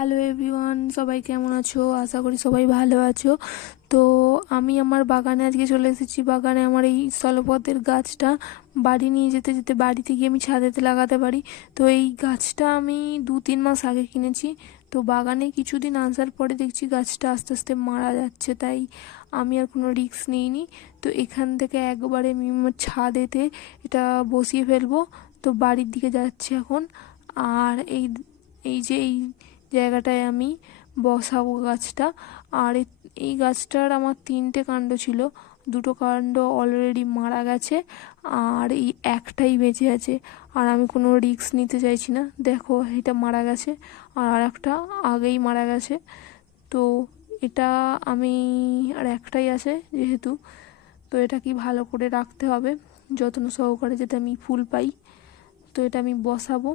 Hello everyone, সবাই কেমন আছো? আশা করি সবাই ভালো আছো। তো আমি আমার বাগানে আজকে চলে এসেছি। বাগানে আমার এই স্থলপদ্মের গাছটা বাড়ি নিয়ে যেতে যেতে বাড়িতে গিয়ে আমি ছাদেতে লাগাতে পারি। তো এই গাছটা আমি 2-3 মাস আগে কিনেছি। তো বাগানে কিছুদিন আসার পরে দেখছি গাছটা আস্তে আস্তে মারা যাচ্ছে, তাই আমি আর কোনো রিস্ক নিইনি। তো এখান থেকে একবারে আমি আমার ছাদেতে এটা বসিয়ে ফেলবো। তো বাড়ির দিকে যাচ্ছি এখন। আর এই এই যে এই জায়গাটায় আমি বসাবো গাছটা। আর এই গাছটার আমার 3টে কাণ্ড ছিল, 2টো কাণ্ড অলরেডি মারা গেছে, আর এই একটাই বেঁচে আছে। আর আমি কোনো রিস্ক নিতে চাইছি না। দেখো, এটা মারা গেছে আর একটা আগেই মারা গেছে। তো এটা আমি, আর একটাই আছে যেহেতু, তো এটা কি ভালো করে রাখতে হবে যত্ন সহকারে, যাতে আমি ফুল পাই। তো এটা আমি বসাবো।